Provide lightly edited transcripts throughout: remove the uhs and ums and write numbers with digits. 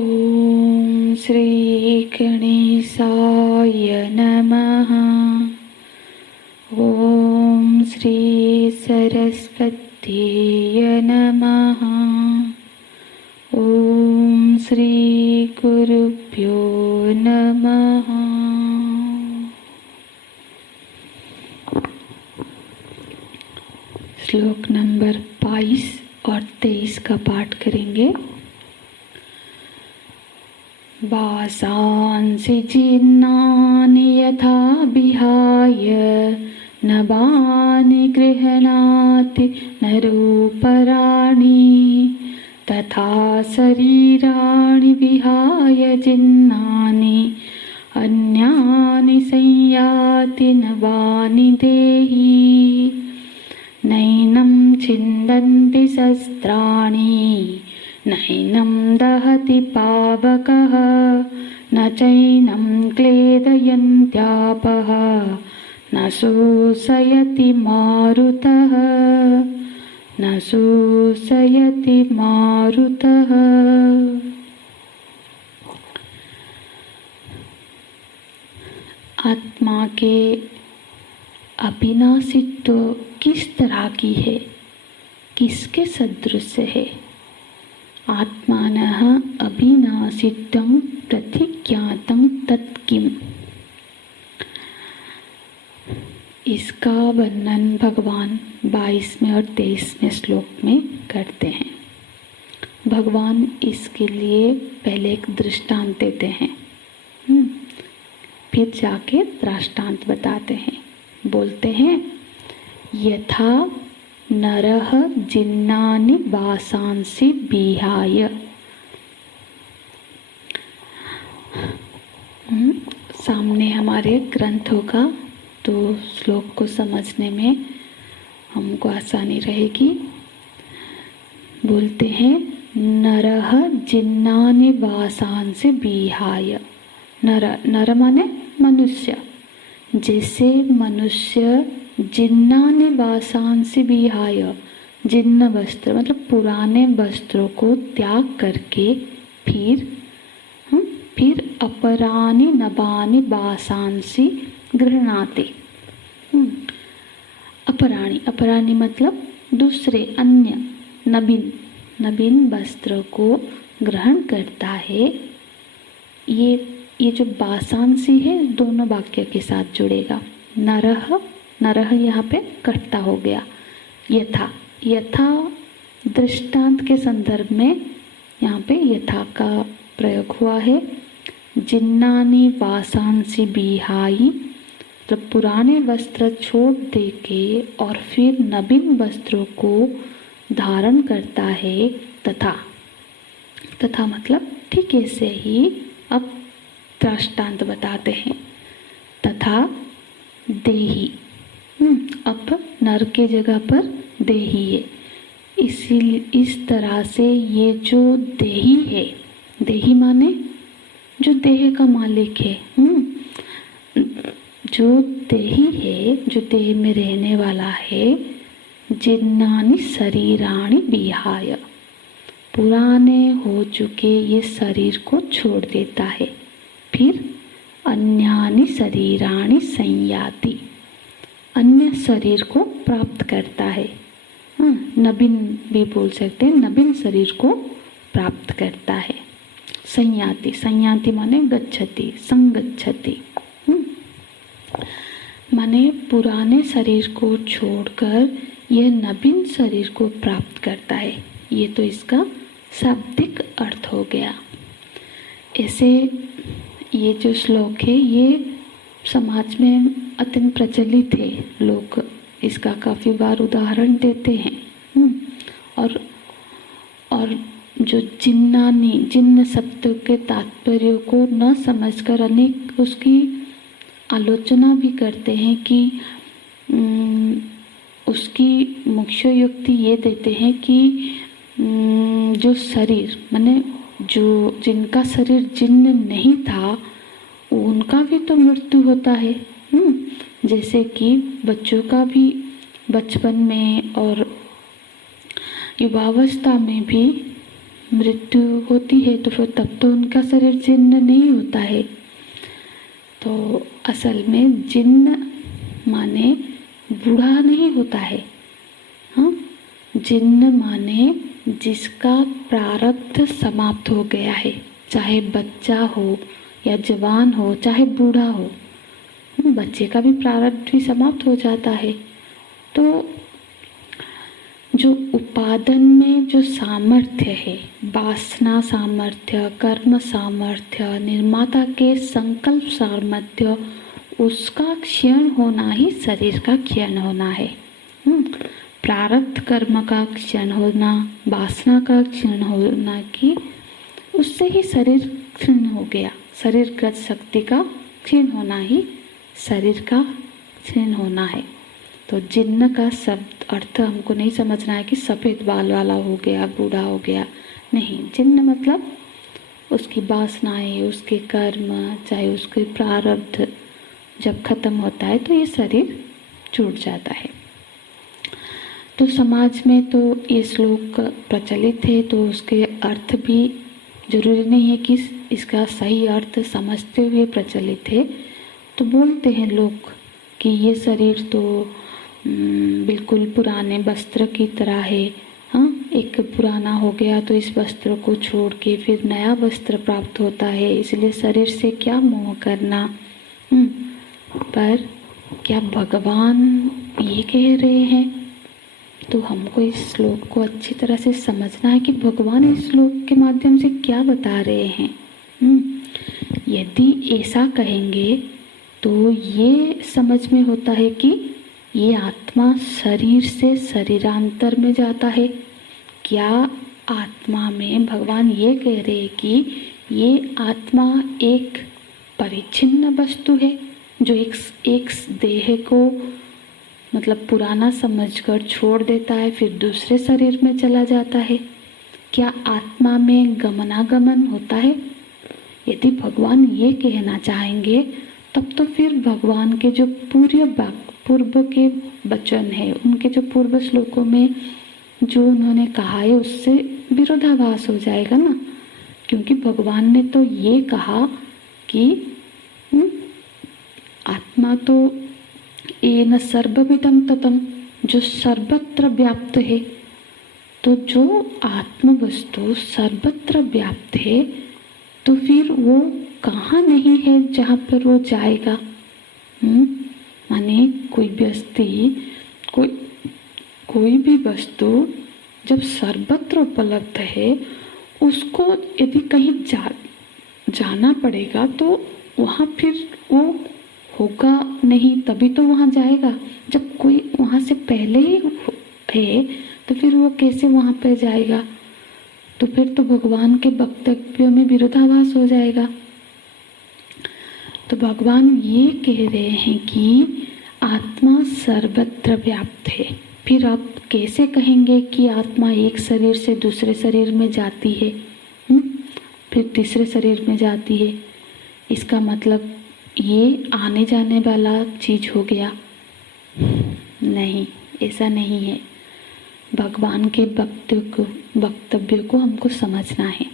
ओम श्री गणेशाय नमः। ओम श्री सरस्वतीय नमः। ओम श्री गुरुभ्यो नमः। श्लोक नंबर 22 और 23 का पाठ करेंगे। वासांसि जीर्णानि यथा विहाय नवानि गृह्णाति नरोपराणि तथा शरीराणि विहाय जीर्णानि अन्यानि संयाति नवानि देहि। नैनं छिन्दन्ति शस्त्राणि नैनं दहति पावकः न चैनं क्लेदयन्त्यापः न शोषयति मारुतः न शोषयति मारुतः। आत्मा के अविनाशित्व किस तरह की है, किसके सदृश है? आत्मानः अविनाशित्वं प्रतिज्ञातं तत्किम्। इसका वर्णन भगवान 22वें और 23वें श्लोक में करते हैं। भगवान इसके लिए पहले एक दृष्टांत देते हैं, फिर जाके दृष्टांत बताते हैं। बोलते हैं यथा नरः जिन्नानि वासांसि विहाय। सामने हमारे ग्रंथ होगा तो श्लोक को समझने में हमको आसानी रहेगी। बोलते हैं नरः जिन्नानि वासांसि विहाय। नर माने मनुष्य। जैसे मनुष्य जिन्नानि वासांसि विहाय, जिन्न वस्त्र मतलब पुराने वस्त्रों को त्याग करके फिर अपरानि नवानि वासांसि गृह्णाति। अपराणि मतलब दूसरे अन्य नवीन वस्त्रों को ग्रहण करता है। ये जो वासांसि है दोनों वाक्य के साथ जुड़ेगा। नरह यहाँ पे कर्ता हो गया। यथा दृष्टांत के संदर्भ में यहाँ पे यथा का प्रयोग हुआ है। जिन्नानि वासांसि विहाय मतलब पुराने वस्त्र छोड़ दे के और फिर नवीन वस्त्रों को धारण करता है। तथा मतलब ठीक ऐसे ही अब दृष्टांत बताते हैं। तथा देही, अब नर के जगह पर देही है। इस तरह से ये जो देही है, देही माने जो देह का मालिक है, जो देही है, जो देह में रहने वाला है। जिन्नानि शरीराणि विहाय, पुराने हो चुके ये शरीर को छोड़ देता है। फिर अन्यानि शरीराणि संयाति, अन्य शरीर को प्राप्त करता है। नवीन भी बोल सकते हैं, नवीन शरीर को प्राप्त करता है। संयाति माने गच्छति, संगच्छति, माने पुराने शरीर को छोड़कर यह नवीन शरीर को प्राप्त करता है। ये तो इसका शाब्दिक अर्थ हो गया। ऐसे ये जो श्लोक है ये समाज में अत्यंत प्रचलित है। लोग इसका काफ़ी बार उदाहरण देते हैं। और जो जिन्न शब्द के तात्पर्य को न समझकर अनेक उसकी आलोचना भी करते हैं कि उसकी मुख्य युक्ति ये देते हैं कि जो शरीर माने जो जिनका शरीर जिन्न नहीं था उनका भी तो मृत्यु होता है। जैसे कि बच्चों का भी बचपन में और युवावस्था में भी मृत्यु होती है तो फिर तब तो उनका शरीर जीर्ण नहीं होता है। तो असल में जीर्ण माने बूढ़ा नहीं होता है। हाँ, जीर्ण माने जिसका प्रारब्ध समाप्त हो गया है, चाहे बच्चा हो या जवान हो, चाहे बूढ़ा हो। बच्चे का भी प्रारब्ध भी समाप्त हो जाता है। तो जो उपादान में जो सामर्थ्य है, वासना सामर्थ्य, कर्म सामर्थ्य, निर्माता के संकल्प सामर्थ्य, उसका क्षीण होना ही शरीर का क्षीण होना है। प्रारब्ध कर्म का क्षीण होना, वासना का क्षीण होना की उससे ही शरीर क्षीण हो गया। शरीरगत शक्ति का क्षीण होना ही शरीर का क्षीण होना है। तो जीर्ण का शब्द अर्थ हमको नहीं समझना है कि सफ़ेद बाल वाला हो गया, बूढ़ा हो गया। नहीं, जीर्ण मतलब उसकी वासनाएं, उसके कर्म, चाहे उसके प्रारब्ध जब खत्म होता है तो ये शरीर छूट जाता है। तो समाज में तो ये श्लोक प्रचलित है, तो उसके अर्थ भी जरूरी नहीं है कि इसका सही अर्थ समझते हुए प्रचलित है। तो बोलते हैं लोग कि ये शरीर तो बिल्कुल पुराने वस्त्र की तरह है। हाँ, एक पुराना हो गया तो इस वस्त्र को छोड़ के फिर नया वस्त्र प्राप्त होता है, इसलिए शरीर से क्या मोह करना। पर क्या भगवान ये कह रहे हैं? तो हमको इस श्लोक को अच्छी तरह से समझना है कि भगवान इस श्लोक के माध्यम से क्या बता रहे हैं। यदि ऐसा कहेंगे तो ये समझ में होता है कि ये आत्मा शरीर से शरीरांतर में जाता है। क्या आत्मा में भगवान ये कह रहे हैं कि ये आत्मा एक परिच्छिन्न वस्तु है जो एक देह को मतलब पुराना समझकर छोड़ देता है, फिर दूसरे शरीर में चला जाता है? क्या आत्मा में गमनागमन होता है? यदि भगवान ये कहना चाहेंगे तब तो फिर भगवान के जो पूर्व के वचन है, उनके जो पूर्व श्लोकों में जो उन्होंने कहा है उससे विरोधाभास हो जाएगा ना। क्योंकि भगवान ने तो ये कहा कि आत्मा तो येन सर्वमिदं ततं, जो सर्वत्र व्याप्त है। तो जो आत्म वस्तु सर्वत्र व्याप्त है तो फिर वो कहाँ नहीं है जहाँ पर वो जाएगा? माने कोई व्यक्ति, कोई भी वस्तु जब सर्वत्र उपलब्ध है, उसको यदि कहीं जाना पड़ेगा तो वहाँ फिर वो होगा नहीं, तभी तो वहाँ जाएगा। जब कोई वहाँ से पहले ही है तो फिर वो कैसे वहाँ पर जाएगा? तो फिर तो भगवान के वक्तव्यों में विरोधाभास हो जाएगा। तो भगवान ये कह रहे हैं कि आत्मा सर्वत्र व्याप्त है। फिर आप कैसे कहेंगे कि आत्मा एक शरीर से दूसरे शरीर में जाती है, फिर तीसरे शरीर में जाती है? इसका मतलब ये आने जाने वाला चीज हो गया? नहीं, ऐसा नहीं है। भगवान के वक्तव्य को हमको समझना है।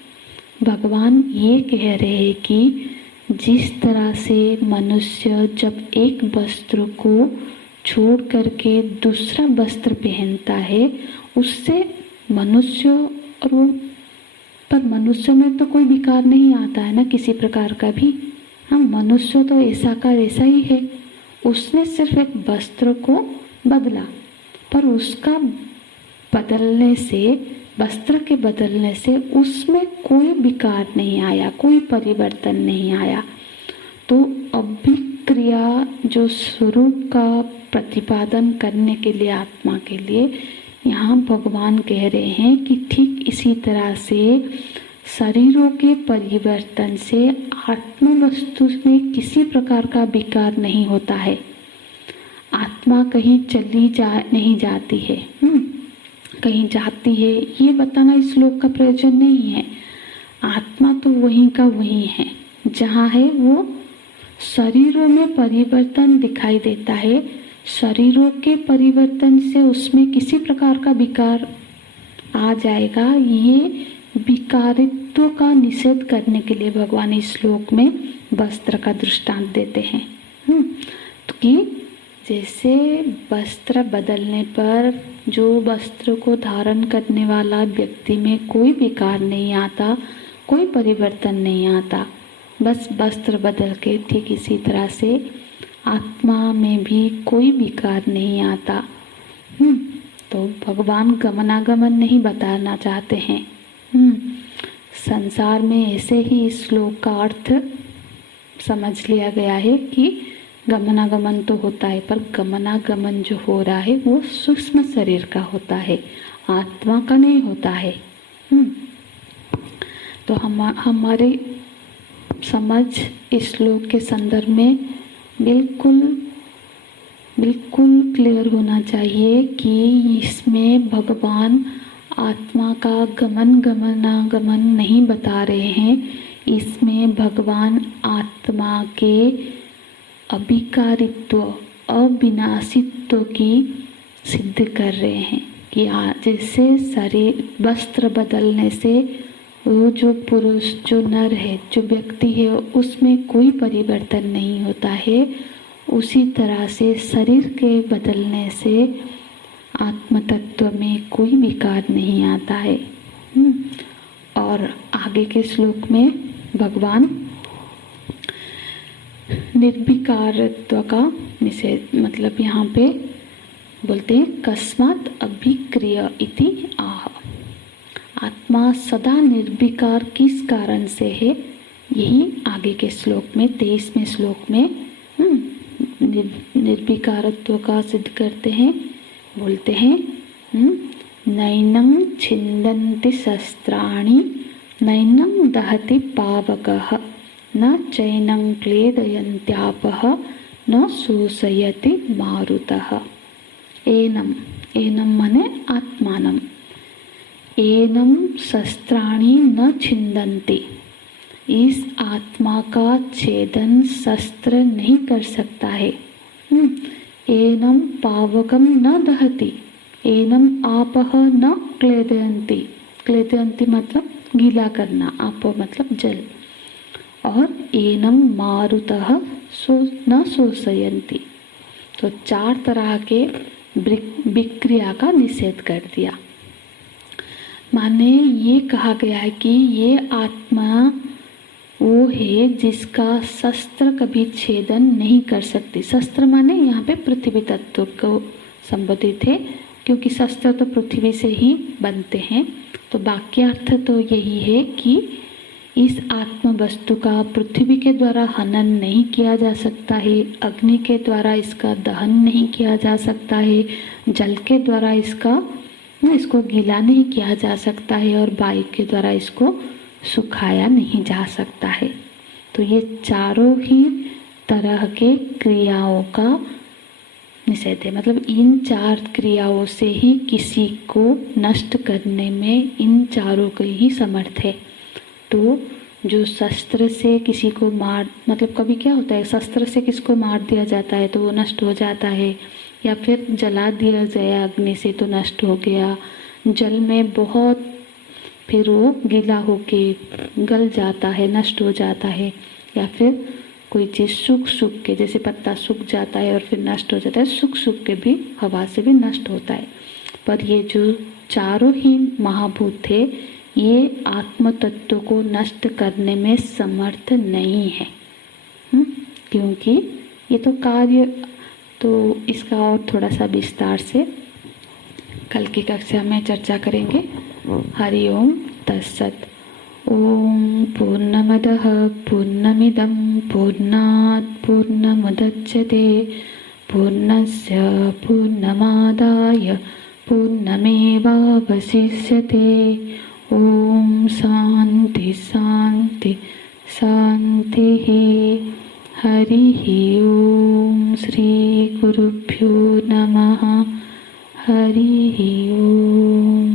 भगवान ये कह रहे हैं कि जिस तरह से मनुष्य जब एक वस्त्र को छोड़ करके दूसरा वस्त्र पहनता है, उससे मनुष्य और वो, पर मनुष्य में तो कोई विकार नहीं आता है ना किसी प्रकार का भी। हाँ, मनुष्य तो ऐसा का वैसा ही है। उसने सिर्फ एक वस्त्र को बदला, पर उसका बदलने से, वस्त्र के बदलने से उसमें कोई विकार नहीं आया, कोई परिवर्तन नहीं आया। तो अभिक्रिया जो स्वरूप का प्रतिपादन करने के लिए आत्मा के लिए यहाँ भगवान कह रहे हैं कि ठीक इसी तरह से शरीरों के परिवर्तन से आत्म वस्तु में किसी प्रकार का विकार नहीं होता है। आत्मा कहीं नहीं जाती है, कहीं जाती है, ये बताना इस श्लोक का प्रयोजन नहीं है। आत्मा तो वहीं का वहीं है, जहाँ है वो शरीरों में परिवर्तन दिखाई देता है। शरीरों के परिवर्तन से उसमें किसी प्रकार का विकार आ जाएगा, ये विकारित्व का निषेध करने के लिए भगवान इस श्लोक में वस्त्र का दृष्टांत देते हैं। तो कि जैसे वस्त्र बदलने पर जो वस्त्र को धारण करने वाला व्यक्ति में कोई विकार नहीं आता, कोई परिवर्तन नहीं आता, बस वस्त्र बदल के, ठीक इसी तरह से आत्मा में भी कोई विकार नहीं आता। तो भगवान गमनागमन नहीं बताना चाहते हैं। संसार में ऐसे ही इस श्लोक का अर्थ समझ लिया गया है कि गमनागमन तो होता है, पर गमनागमन जो हो रहा है वो सूक्ष्म शरीर का होता है, आत्मा का नहीं होता है। तो हमारी समझ इस श्लोक के संदर्भ में बिल्कुल क्लियर होना चाहिए कि इसमें भगवान आत्मा का गमनागमन नहीं बता रहे हैं। इसमें भगवान आत्मा के अविकारित्व, अविनाशित्व की सिद्ध कर रहे हैं कि जैसे शरीर वस्त्र बदलने से वो जो पुरुष, जो नर है, जो व्यक्ति है, उसमें कोई परिवर्तन नहीं होता है, उसी तरह से शरीर के बदलने से आत्म तत्व में कोई विकार नहीं आता है। और आगे के श्लोक में भगवान निर्विकारत्व का निषेध, मतलब यहाँ पे बोलते हैं कस्मात् अभिक्रिय इति आह। आत्मा सदा निर्विकार किस कारण से है, यही आगे के श्लोक में 23वें श्लोक में निर्विकारत्व का सिद्ध करते हैं। बोलते हैं नैनं छिन्दन्ति शस्त्राणि नैनं दहति पावकः न चैनं क्लेदयन्त्यापः न शोषयति मारुतः। एनं माने आत्मानं। एनं शस्त्राणि न छिन्दन्ति, इस आत्मा का छेदन शस्त्र नहीं कर सकता है। एनं पावकं न दहति, एनं आपः न क्लेदयन्ति। क्लेदयन्ति मतलब गीला करना, आप मतलब जल। और एनं मारुतः न शोषयन्ति। तो 4 तरह के विक्रिया का निषेध कर दिया। माने ये कहा गया है कि ये आत्मा वो है जिसका शस्त्र कभी छेदन नहीं कर सकती। शस्त्र माने यहाँ पे पृथ्वी तत्व को संबोधित है, क्योंकि शस्त्र तो पृथ्वी से ही बनते हैं। तो वाक्य अर्थ तो यही है कि इस आत्म वस्तु का पृथ्वी के द्वारा हनन नहीं किया जा सकता है, अग्नि के द्वारा इसका दहन नहीं किया जा सकता है, जल के द्वारा इसको गीला नहीं किया जा सकता है, और वायु के द्वारा इसको सुखाया नहीं जा सकता है। तो ये चारों ही तरह के क्रियाओं का निषेध है। मतलब इन 4 क्रियाओं से ही किसी को नष्ट करने में इन चारों के ही समर्थ है। तो जो शस्त्र से किसी को मार, मतलब कभी क्या होता है, शस्त्र से किसको मार दिया जाता है तो वो नष्ट हो जाता है, या फिर जला दिया गया अग्नि से तो नष्ट हो गया, जल में बहुत फिर वो गीला होके गल जाता है, नष्ट हो जाता है, या फिर कोई चीज़ सूख के, जैसे पत्ता सूख जाता है और फिर नष्ट हो जाता है, सूख के भी हवा से भी नष्ट होता है। पर ये जो चारों ही महाभूत थे, ये आत्म तत्व को नष्ट करने में समर्थ नहीं है। क्योंकि ये तो कार्य, तो इसका और थोड़ा सा विस्तार से कल की कक्षा में चर्चा करेंगे। हरि ओम तत्सत। ओम पूर्णमदः पूर्णमिदं पूर्णात् पूर्णमुदच्यते पूर्णस्य पूर्णमादाय पूर्णमेवावशिष्यते। ओम शांति शांति शांतिः। हरि ओम श्री गुरुभ्यो नमः। हरि ओम।